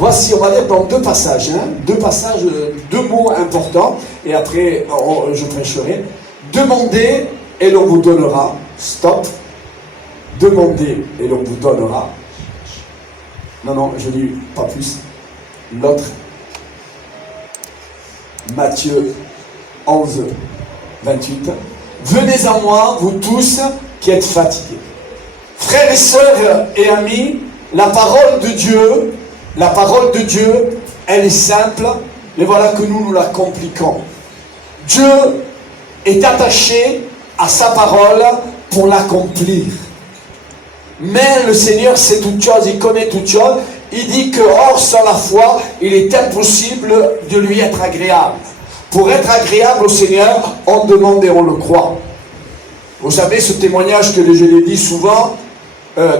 Voici, on va lire dans deux passages, deux mots importants, et après je prêcherai. Demandez et l'on vous donnera. Stop. Demandez et l'on vous donnera. Non, je dis pas plus. L'autre. Matthieu 11, 28. Venez à moi, vous tous qui êtes fatigués. Frères et sœurs et amis, la parole de Dieu, elle est simple, mais voilà que nous la compliquons. Dieu est attaché à sa parole pour l'accomplir. Mais le Seigneur sait toutes choses, il connaît toutes choses. Il dit que, or, sans la foi, il est impossible de lui être agréable. Pour être agréable au Seigneur, on demande et on le croit. Vous savez, ce témoignage que je l'ai dit souvent,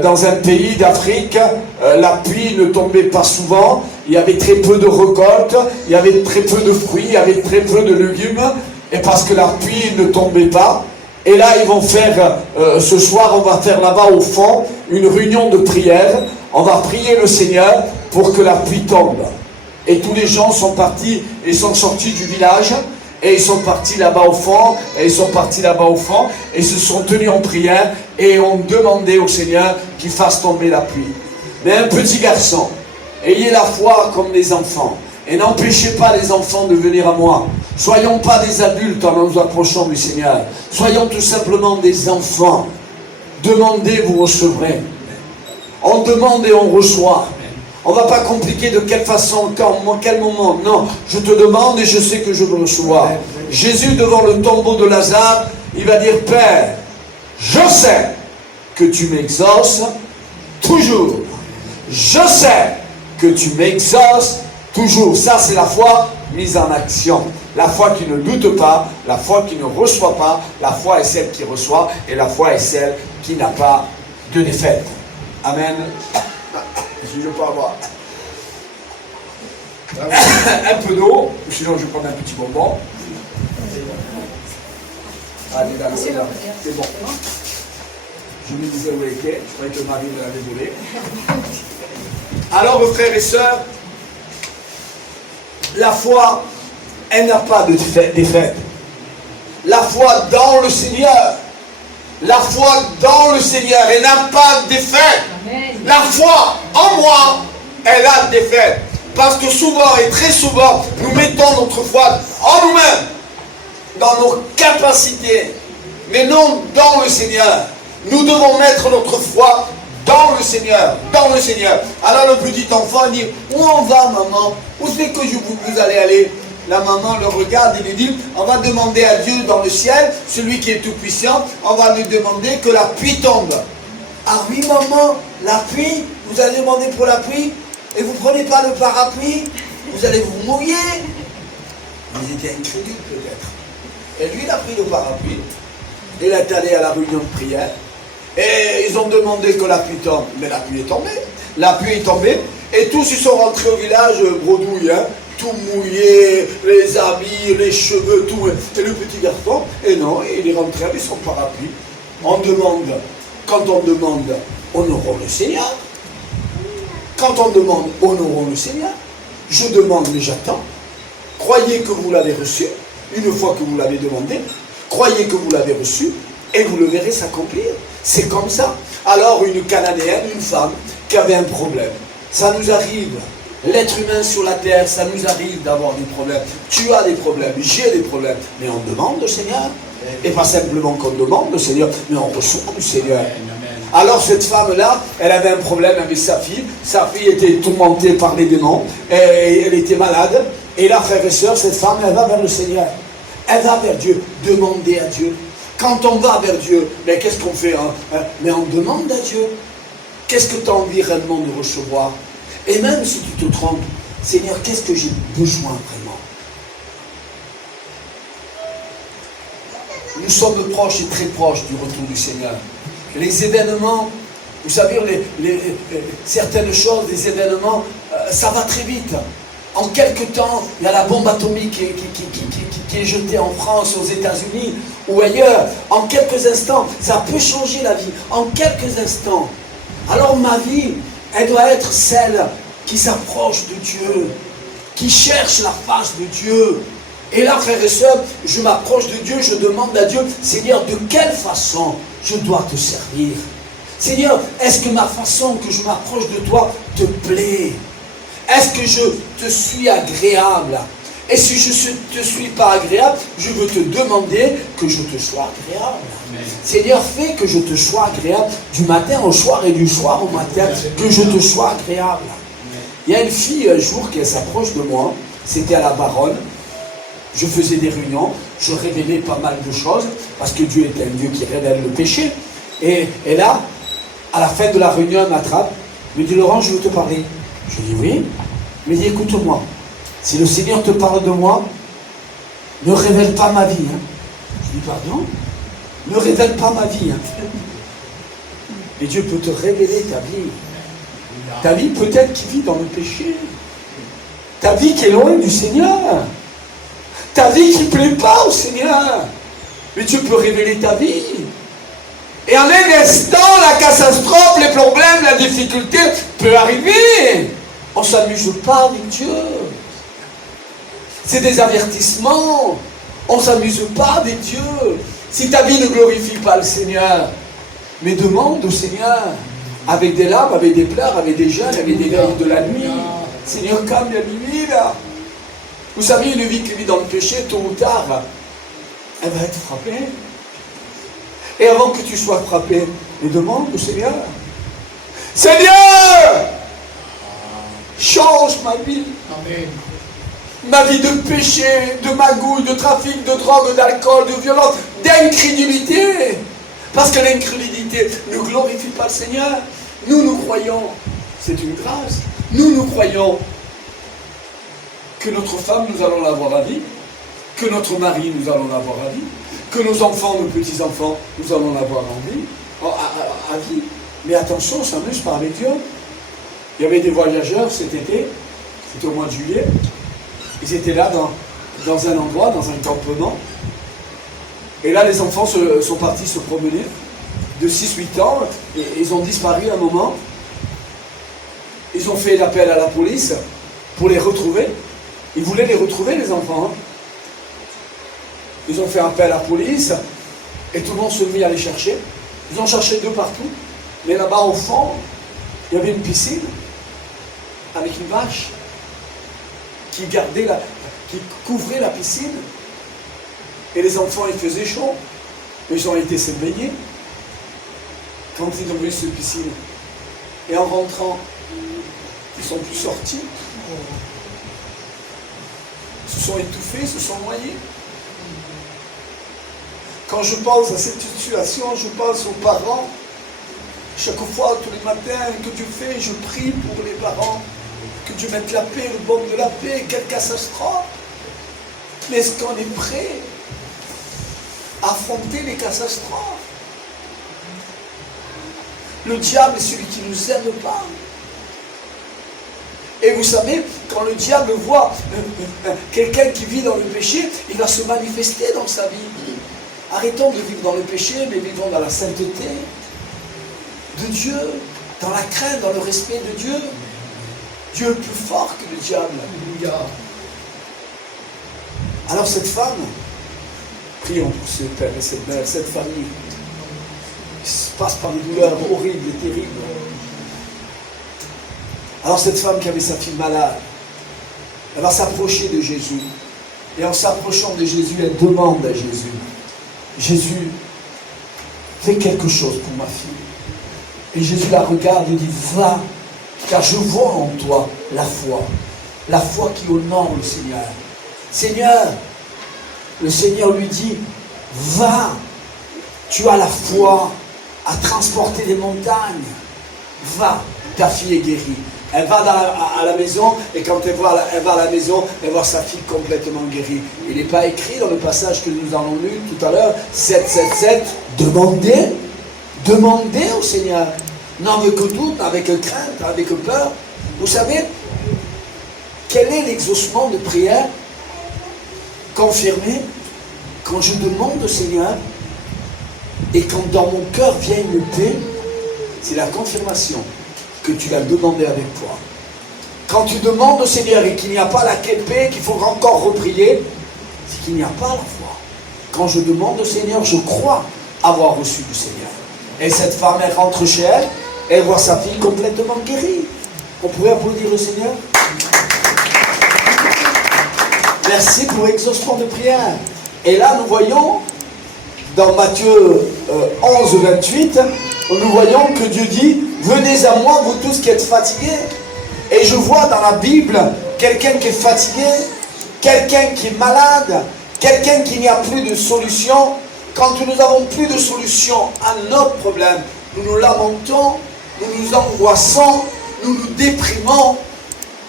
dans un pays d'Afrique, la pluie ne tombait pas souvent, il y avait très peu de récoltes, il y avait très peu de fruits, il y avait très peu de légumes, et parce que la pluie ne tombait pas, et là ils vont faire, ce soir on va faire là-bas au fond, une réunion de prière, on va prier le Seigneur pour que la pluie tombe. Et tous les gens sont partis et sont sortis du village, et ils sont partis là-bas au fond, et se sont tenus en prière, et ont demandé au Seigneur qu'il fasse tomber la pluie. Mais un petit garçon, ayez la foi comme des enfants, et n'empêchez pas les enfants de venir à moi. Soyons pas des adultes en nous approchant du Seigneur, soyons tout simplement des enfants. Demandez, vous recevrez. On demande et on reçoit. On ne va pas compliquer de quelle façon, quand, quel moment. Non, je te demande et je sais que je veux recevoir. Jésus, devant le tombeau de Lazare, il va dire, Père, je sais que tu m'exauces toujours. Je sais que tu m'exauces toujours. Ça, c'est la foi mise en action. La foi qui ne doute pas, la foi qui ne reçoit pas, la foi est celle qui reçoit, et la foi est celle qui n'a pas de défaite. Amen. Si je peux avoir un peu d'eau, sinon je vais prendre un petit bonbon. Allez, là, c'est là. C'est bon. Je me disais où elle était, je croyais que Marie me l'avait volé. Alors, frères et sœurs, la foi, elle n'a pas de défaite. La foi dans le Seigneur, la foi dans le Seigneur, elle n'a pas de défaite. La foi en moi, elle a de défaite. Parce que souvent et très souvent, nous mettons notre foi en nous-mêmes, dans nos capacités, mais non dans le Seigneur. Nous devons mettre notre foi dans le Seigneur, dans le Seigneur. Alors le petit enfant dit, où on va maman? Où c'est que vous allez aller? La maman le regarde et lui dit, on va demander à Dieu dans le ciel, celui qui est tout puissant, on va lui demander que la pluie tombe. Ah oui maman, la pluie, vous allez demander pour la pluie, et vous ne prenez pas le parapluie, vous allez vous mouiller. Ils étaient incrédules peut-être. Et lui il a pris le parapluie, il est allé à la réunion de prière, et ils ont demandé que la pluie tombe, mais la pluie est tombée. La pluie est tombée, et tous ils sont rentrés au village bredouille, hein, tout mouillé, les habits, les cheveux, tout. Et le petit garçon, et non, il est rentré avec son parapluie. On demande, quand on demande, honorons le Seigneur. Quand on demande, honorons le Seigneur. Je demande, mais j'attends. Croyez que vous l'avez reçu. Une fois que vous l'avez demandé, croyez que vous l'avez reçu, et vous le verrez s'accomplir. C'est comme ça. Alors une Cananéenne, une femme, qui avait un problème. Ça nous arrive. L'être humain sur la terre, ça nous arrive d'avoir des problèmes. Tu as des problèmes, j'ai des problèmes. Mais on demande au Seigneur. Et pas simplement qu'on demande au Seigneur, mais on reçoit du Seigneur. Alors cette femme-là, elle avait un problème avec sa fille. Sa fille était tourmentée par les démons. Et elle était malade. Et là, frères et sœurs, cette femme, elle va vers le Seigneur. Elle va vers Dieu. Demander à Dieu. Quand on va vers Dieu, mais qu'est-ce qu'on fait Mais on demande à Dieu. Qu'est-ce que tu as envie réellement de recevoir? Et même si tu te trompes, Seigneur, qu'est-ce que j'ai besoin vraiment? Nous sommes proches et très proches du retour du Seigneur. Les événements, vous savez, certaines choses, les événements, ça va très vite. En quelques temps, il y a la bombe atomique qui est jetée en France, aux États-Unis ou ailleurs. En quelques instants, ça peut changer la vie. En quelques instants. Alors ma vie, elle doit être celle qui s'approche de Dieu, qui cherche la face de Dieu. Et là, frères et sœurs, je m'approche de Dieu, je demande à Dieu, Seigneur, de quelle façon je dois te servir? Seigneur, est-ce que ma façon que je m'approche de toi te plaît? Est-ce que je te suis agréable? Et si je ne te suis pas agréable, je veux te demander que je te sois agréable. Amen. Seigneur, fais que je te sois agréable du matin au soir et du soir au matin, que je te sois agréable. Amen. Il y a une fille un jour qui s'approche de moi, c'était à la Baronne. Je faisais des réunions, je révélais pas mal de choses, parce que Dieu est un Dieu qui révèle le péché. Et là, à la fin de la réunion, elle m'attrape, me dit, Laurent, je veux te parler. Je dis, oui. Il me dit, écoute-moi, si le Seigneur te parle de moi, ne révèle pas ma vie. Hein. Je dis, pardon? Ne révèle pas ma vie. Hein. Et Dieu peut te révéler ta vie. Ta vie peut-être qui vit dans le péché. Ta vie qui est loin du Seigneur. Ta vie qui ne plaît pas au Seigneur. Mais Dieu peut révéler ta vie. Et en un instant, la catastrophe, les problèmes, la difficulté peut arriver. On ne s'amuse pas avec Dieu. C'est des avertissements. On ne s'amuse pas avec Dieu. Si ta vie ne glorifie pas le Seigneur, mais demande au Seigneur, avec des larmes, avec des pleurs, avec des jeûnes, avec des veilles de la nuit. Seigneur, calme la nuit là. Vous savez, une vie qui vit dans le péché, tôt ou tard, elle va être frappée. Et avant que tu sois frappé, demande au Seigneur. Seigneur, change ma vie. Amen. Ma vie de péché, de magouille, de trafic, de drogue, d'alcool, de violence, d'incrédulité. Parce que l'incrédulité ne glorifie pas le Seigneur. Nous croyons, c'est une grâce, nous croyons que notre femme, nous allons l'avoir à vie, que notre mari, nous allons l'avoir à vie, que nos enfants, nos petits-enfants, nous allons l'avoir en vie, à vie. Mais attention, on ne s'amuse pas avec Dieu. Il y avait des voyageurs cet été, c'était au mois de juillet, ils étaient là dans un endroit, dans un campement, et là les enfants sont partis se promener, de 6-8 ans, et ils ont disparu à un moment. Ils ont fait l'appel à la police pour les retrouver. Ils voulaient les retrouver, les enfants. Hein. Ils ont fait appel à la police, et tout le monde se mit à les chercher. Ils ont cherché de partout, mais là-bas au fond, il y avait une piscine, avec une vache, qui couvrait la piscine. Et les enfants, il faisait chaud. Ils ont été se baigner quand ils ont vu cette piscine. Et en rentrant, ils ne sont plus sortis. Ils se sont étouffés, se sont noyés. Quand je pense à cette situation, je pense aux parents. Chaque fois, tous les matins que Dieu fait, je prie pour les parents. Que Dieu mette la paix, le baume de la paix, quelle catastrophe. Mais est-ce qu'on est prêt à affronter les catastrophes? Le diable est celui qui ne nous aime pas. Et vous savez, quand le diable voit quelqu'un qui vit dans le péché, il va se manifester dans sa vie. Arrêtons de vivre dans le péché, mais vivons dans la sainteté de Dieu, dans la crainte, dans le respect de Dieu. Dieu est plus fort que le diable. Alors cette femme, prions pour ce père et cette mère, cette famille, qui se passe par des douleurs horribles et terribles. Alors cette femme qui avait sa fille malade, elle va s'approcher de Jésus. Et en s'approchant de Jésus, elle demande à Jésus, Jésus, fais quelque chose pour ma fille. Et Jésus la regarde et dit, va, car je vois en toi la foi qui honore le Seigneur. Seigneur, le Seigneur lui dit, va, tu as la foi à transporter des montagnes. Va, ta fille est guérie. Elle va à la maison, et quand elle va à la maison, elle voit sa fille complètement guérie. Il n'est pas écrit dans le passage que nous avons lu tout à l'heure, 7, demandez au Seigneur. Non avec doute, avec crainte, avec peur. Vous savez, quel est l'exaucement de prière confirmé quand je demande au Seigneur et quand dans mon cœur vient une paix? C'est la confirmation que tu l'as demandé avec toi. Quand tu demandes au Seigneur et qu'il n'y a pas la paix, qu'il faut encore reprier, c'est qu'il n'y a pas la foi. Quand je demande au Seigneur, je crois avoir reçu du Seigneur. Et cette femme, elle rentre chez elle, elle voit sa fille complètement guérie. On pourrait applaudir le Seigneur? Merci pour l'exhaustion de prière. Et là, nous voyons, dans Matthieu 11, 28, nous voyons que Dieu dit, venez à moi, vous tous qui êtes fatigués. Et je vois dans la Bible, quelqu'un qui est fatigué, quelqu'un qui est malade, quelqu'un qui n'y a plus de solution. Quand nous n'avons plus de solution à notre problème, nous nous lamentons, nous nous angoissons, nous nous déprimons.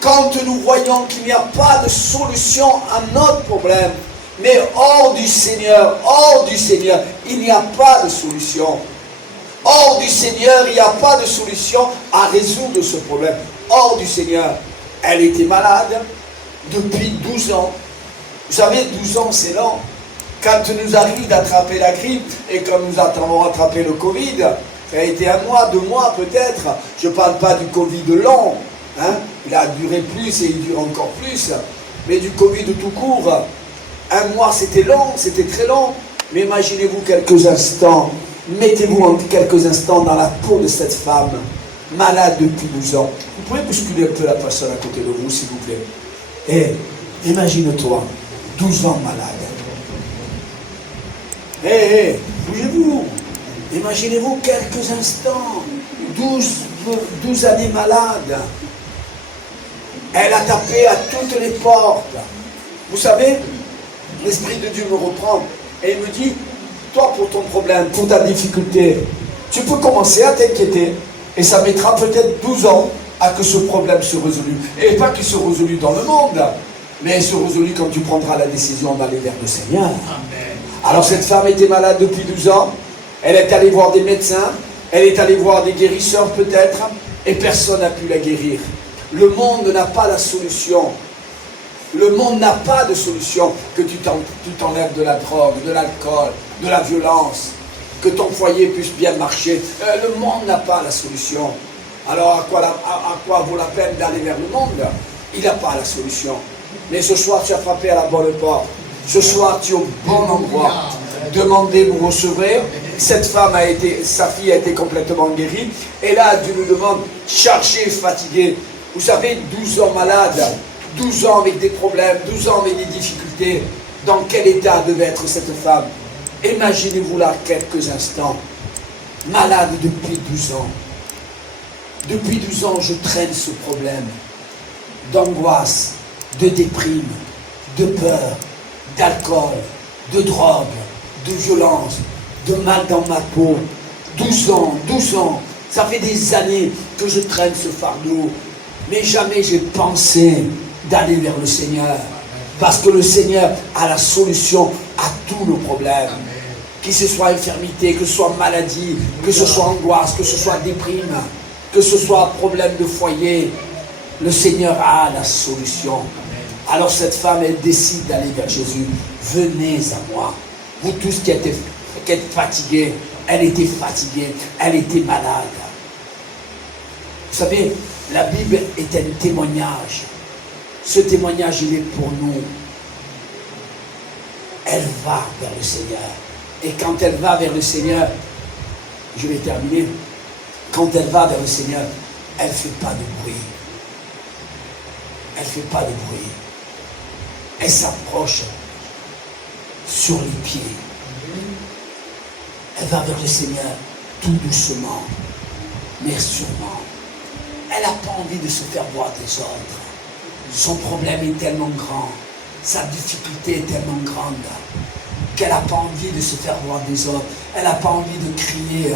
Quand nous voyons qu'il n'y a pas de solution à notre problème, mais hors du Seigneur, il n'y a pas de solution. Hors du Seigneur, il n'y a pas de solution à résoudre ce problème. Hors du Seigneur, elle était malade depuis 12 ans. Vous savez, 12 ans, c'est long. Quand nous arrive d'attraper la grippe, et comme nous avons attrapé le Covid, ça a été 1 mois, 2 mois peut-être. Je ne parle pas du Covid long. Hein? Il a duré plus et il dure encore plus. Mais du Covid tout court, 1 mois c'était long, c'était très long. Mais imaginez-vous quelques instants, mettez-vous en quelques instants dans la peau de cette femme, malade depuis 12 ans. Vous pouvez bousculer un peu la personne à côté de vous, s'il vous plaît. Et imagine-toi, 12 ans malade. Bougez-vous. Imaginez-vous quelques instants, 12 années malade. Elle a tapé à toutes les portes. Vous savez, l'Esprit de Dieu me reprend et il me dit, toi pour ton problème, pour ta difficulté, tu peux commencer à t'inquiéter et ça mettra peut-être 12 ans à que ce problème se résolue. Et pas qu'il se résolue dans le monde, mais il se résolue quand tu prendras la décision d'aller vers le Seigneur. Amen. Alors cette femme était malade depuis 12 ans, elle est allée voir des médecins, elle est allée voir des guérisseurs peut-être, et personne n'a pu la guérir. Le monde n'a pas la solution. Le monde n'a pas de solution que tu t'enlèves de la drogue, de l'alcool, de la violence, que ton foyer puisse bien marcher. Le monde n'a pas la solution. Alors à quoi vaut la peine d'aller vers le monde? Il n'a pas la solution. Mais ce soir, tu as frappé à la bonne porte. Ce soir, tu es au bon endroit. Demandez, vous recevrez. Cette femme sa fille a été complètement guérie. Et là, Dieu nous demande, chargé, fatigué. Vous savez, 12 ans malade, 12 ans avec des problèmes, 12 ans avec des difficultés. Dans quel état devait être cette femme? Imaginez-vous là quelques instants. Malade depuis 12 ans. Depuis 12 ans, je traîne ce problème d'angoisse, de déprime, de peur, d'alcool, de drogue, de violence, de mal dans ma peau. 12 ans. Ça fait des années que je traîne ce fardeau. Mais jamais j'ai pensé d'aller vers le Seigneur. Parce que le Seigneur a la solution à tous nos problèmes. Que ce soit infirmité, que ce soit maladie, que ce soit angoisse, que ce soit déprime, que ce soit problème de foyer. Le Seigneur a la solution. Alors cette femme, elle décide d'aller vers Jésus. Venez à moi. Vous tous qui êtes fatigués. Elle était fatiguée. Elle était malade. Vous savez, la Bible est un témoignage. Ce témoignage, il est pour nous. Elle va vers le Seigneur. Et quand elle va vers le Seigneur, je vais terminer. Quand elle va vers le Seigneur, elle ne fait pas de bruit. Elle ne fait pas de bruit. Elle s'approche sur les pieds. Elle va vers le Seigneur tout doucement, mais sûrement. Elle n'a pas envie de se faire voir des autres. Son problème est tellement grand, sa difficulté est tellement grande, qu'elle n'a pas envie de se faire voir des autres. Elle n'a pas envie de crier,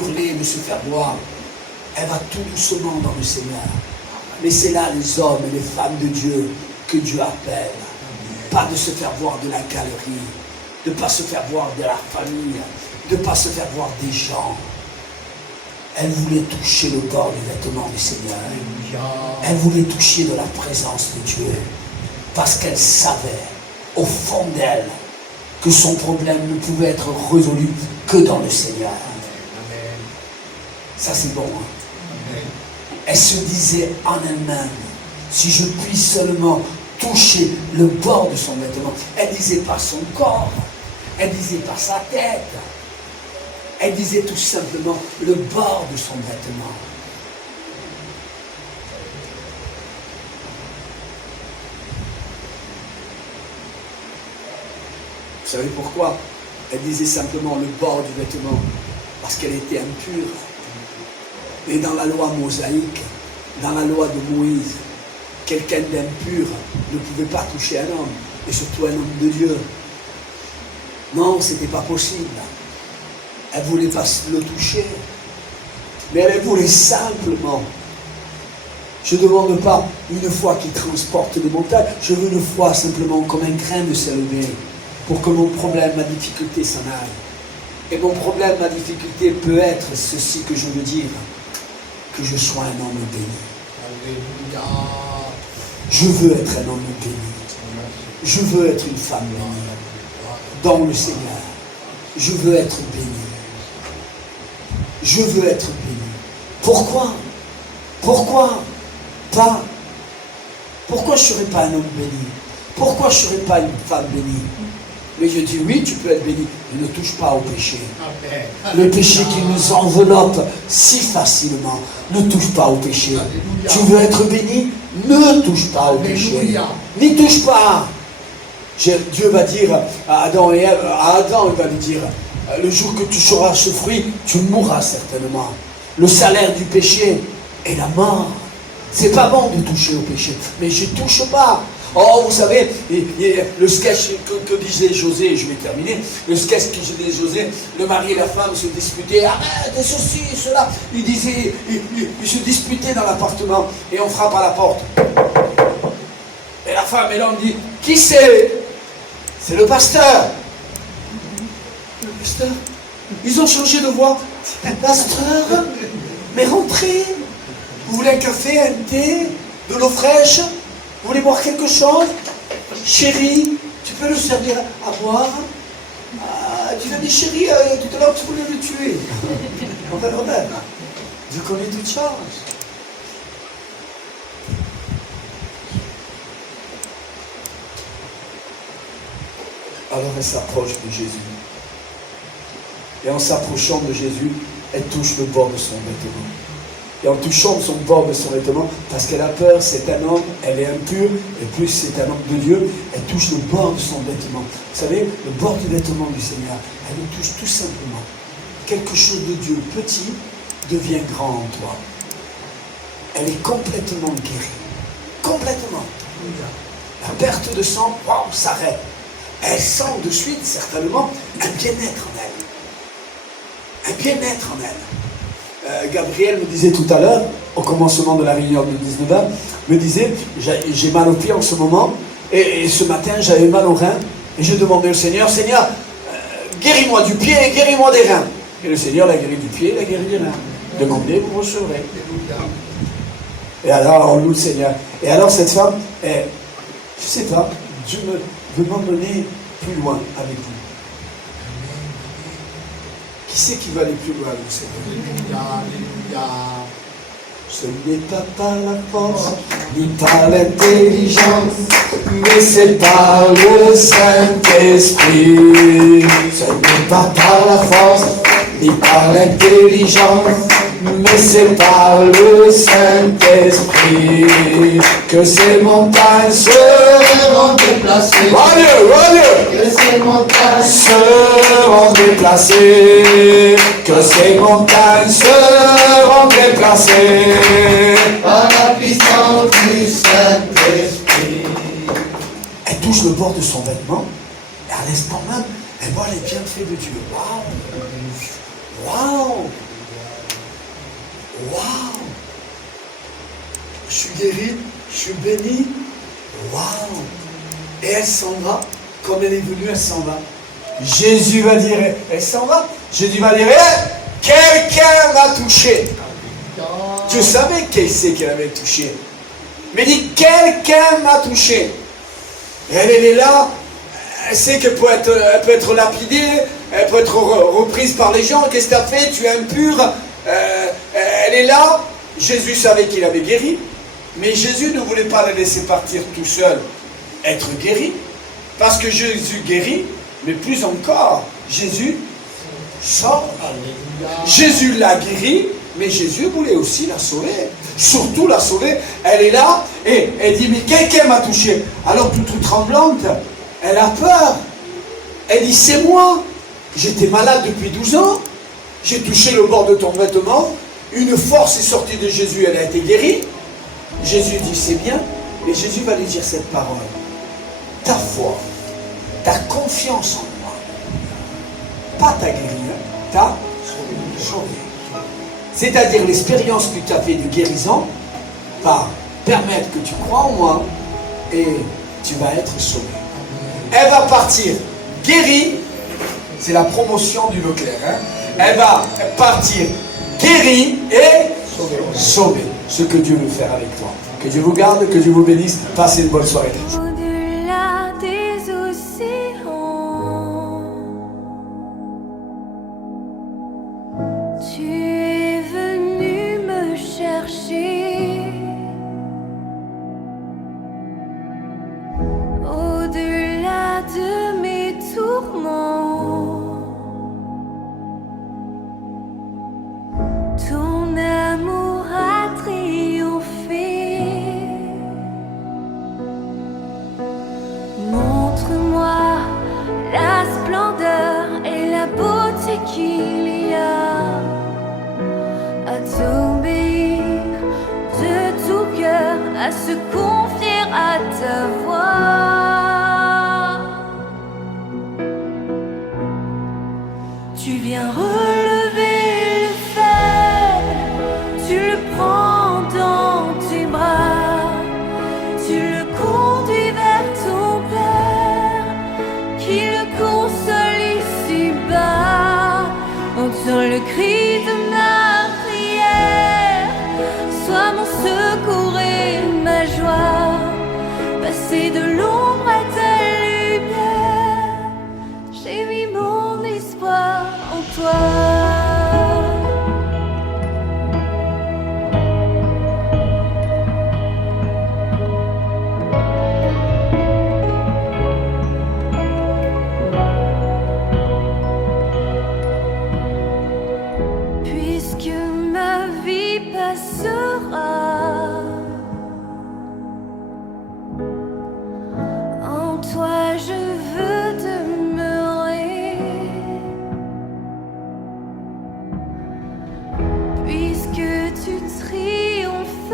hurler, de se faire voir. Elle va tout doucement dans le Seigneur. Mais c'est là les hommes et les femmes de Dieu que Dieu appelle. Pas de se faire voir de la galerie, de ne pas se faire voir de la famille, de ne pas se faire voir des gens. Elle voulait toucher le corps du vêtement du Seigneur. Elle voulait toucher de la présence de Dieu. Parce qu'elle savait, au fond d'elle, que son problème ne pouvait être résolu que dans le Seigneur. Ça c'est bon. Hein? Elle se disait en elle-même, si je puis seulement toucher le bord de son vêtement. Elle disait pas son corps, elle disait pas sa tête, elle disait tout simplement le bord de son vêtement. Vous savez pourquoi? Elle disait simplement le bord du vêtement, parce qu'elle était impure. Et dans la loi mosaïque, dans la loi de Moïse, quelqu'un d'impur ne pouvait pas toucher un homme, et surtout un homme de Dieu. Non, ce n'était pas possible. Elle ne voulait pas le toucher, mais elle voulait simplement. Je ne demande pas une foi qui transporte des montagnes, je veux une foi simplement comme un grain de s'élever, pour que mon problème, ma difficulté s'en aille. Et mon problème, ma difficulté peut être ceci que je veux dire, que je sois un homme béni. Alléluia. Je veux être un homme béni. Je veux être une femme bénie dans le Seigneur. Je veux être béni. Je veux être béni. Pourquoi? Pourquoi pas? Pourquoi je ne serais pas un homme béni? Pourquoi je ne serais pas une femme bénie? Mais je dis oui, tu peux être béni, mais ne touche pas au péché. Le péché qui nous enveloppe si facilement, ne touche pas au péché. Alléluia. Tu veux être béni? Ne touche pas au péché. N'y touche pas. Dieu va dire à Adam et Ève, à Adam il va lui dire, le jour que tu toucheras ce fruit, tu mourras certainement. Le salaire du péché est la mort. C'est pas bon de toucher au péché, mais je ne touche pas. Oh, vous savez, le sketch que disait José, je vais terminer, le sketch que disait José, le mari et la femme se disputaient, arrête, ceci, cela. Ils se disputaient dans l'appartement, et on frappe à la porte. Et la femme et l'homme dit, qui c'est? C'est le pasteur. Le pasteur? Ils ont changé de voix. Pasteur, mais rentrez. Vous voulez un café, un thé, de l'eau fraîche? Vous voulez boire quelque chose? Chérie, tu peux le servir à boire? Tu as dit chérie, tout à l'heure tu voulais le tuer. Enfin, je connais toutes choses. Alors elle s'approche de Jésus. Et en s'approchant de Jésus, elle touche le bord de son vêtement. Et en touchant son bord de son vêtement, parce qu'elle a peur, c'est un homme, elle est impure, et plus c'est un homme de Dieu, elle touche le bord de son vêtement. Vous savez, le bord du vêtement du Seigneur, elle le touche tout simplement. Quelque chose de Dieu petit devient grand en toi. Elle est complètement guérie. Complètement. La perte de sang, wow, s'arrête. Elle sent de suite, certainement, un bien-être en elle. Un bien-être en elle. Gabriel me disait tout à l'heure, au commencement de la réunion de 19h, me disait, j'ai mal au pied en ce moment, et ce matin j'avais mal au rein, et je demandais au Seigneur, Seigneur, guéris-moi du pied et guéris-moi des reins. Et le Seigneur l'a guéri du pied, l'a guéri des reins. Demandez, vous recevrez. Et alors on loue le Seigneur. Et alors cette femme, je ne sais pas, Dieu veut m'emmener plus loin avec vous. Qui c'est qui va aller plus loin, vous savez? Alléluia. Ce n'est pas par la force, ni par l'intelligence, mais c'est par le Saint-Esprit. Ce n'est pas par la force, ni par l'intelligence, mais c'est par le Saint-Esprit que ces montagnes seront déplacées. Que ces montagnes seront déplacées. Que ces montagnes seront déplacées par la puissance du Saint-Esprit. Elle touche le bord de son vêtement et à l'instant même, elle voit les bienfaits de Dieu. Waouh! Waouh! Waouh! Je suis guéri, je suis béni. Waouh! Et elle s'en va, comme elle est venue, elle s'en va. Jésus va dire, elle s'en va. Jésus va dire, quelqu'un m'a touché. Dieu savait qui c'est qu'elle avait touché. Mais il dit, quelqu'un m'a touché. Elle est là, elle sait qu'elle peut être lapidée, elle peut être reprise par les gens. Qu'est-ce que tu as fait? Tu es impure. Elle est là, Jésus savait qu'il avait guéri, mais Jésus ne voulait pas le laisser partir tout seul, être guéri, parce que Jésus guérit, mais plus encore, Jésus sauve. Jésus l'a guéri, mais Jésus voulait aussi la sauver. Surtout la sauver. Elle est là et elle dit, mais quelqu'un m'a touché. Alors toute tremblante, elle a peur. Elle dit, c'est moi. J'étais malade depuis 12 ans. J'ai touché le bord de ton vêtement. Une force est sortie de Jésus, elle a été guérie. Jésus dit, c'est bien. Mais Jésus va lui dire cette parole. Ta foi, ta confiance en moi, pas ta guérison, ta sauvé. C'est-à-dire l'expérience que tu as fait de guérison va permettre que tu crois en moi et tu vas être sauvé. Elle va partir guérie, c'est la promotion du Leclerc. Hein? Elle va partir guérie et sauvée. Ce que Dieu veut faire avec toi. Que Dieu vous garde, que Dieu vous bénisse. Passez une bonne soirée. Au-delà des océans, tu es venu me chercher. Au-delà de mes tourments, ton amour a triomphé. Montre-moi la splendeur et la beauté qu'il y a à t'obéir de tout cœur, à se confier à ta voix. Tu viens relever le faible, tu le prends dans tes bras, tu le conduis vers ton Père, qui le console ici-bas. Entends le cri de ma prière, sois mon secours et ma joie. Passer de l'ombre à ta lumière, j'ai mis mon espoir en toi. Puisque ma vie passera, en toi je veux demeurer. Puisque tu triompheras,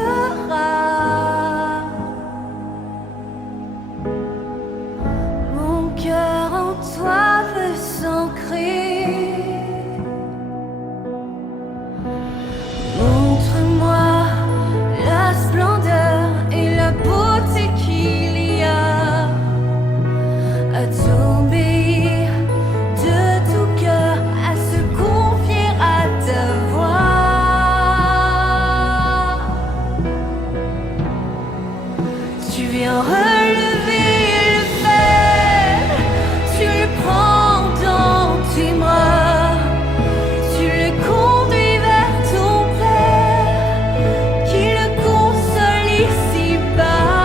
mon cœur en toi veut s'ancrer. Montre-moi la splendeur et la beauté qu'il y a à t'obéir de tout cœur, à se confier à ta voix. Tu viens relever le faible, tu le prends dans tes bras, tu le conduis vers ton Père, qui le console ici-bas.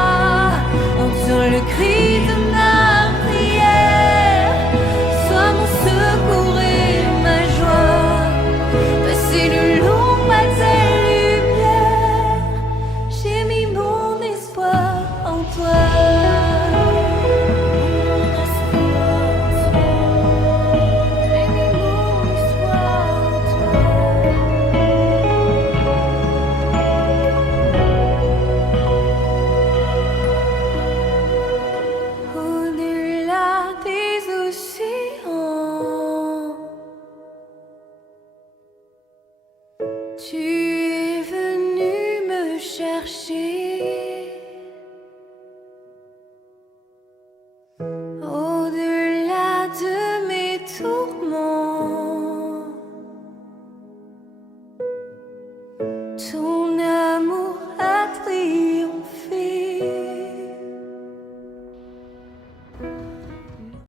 Entends le cri de ma prière, sois mon secours et ma joie. Passer de l'ombre à ta lumière, j'ai mis mon espoir en toi. J'ai mis mon espoir en toi. Au-delà des océans, tu es venu me chercher.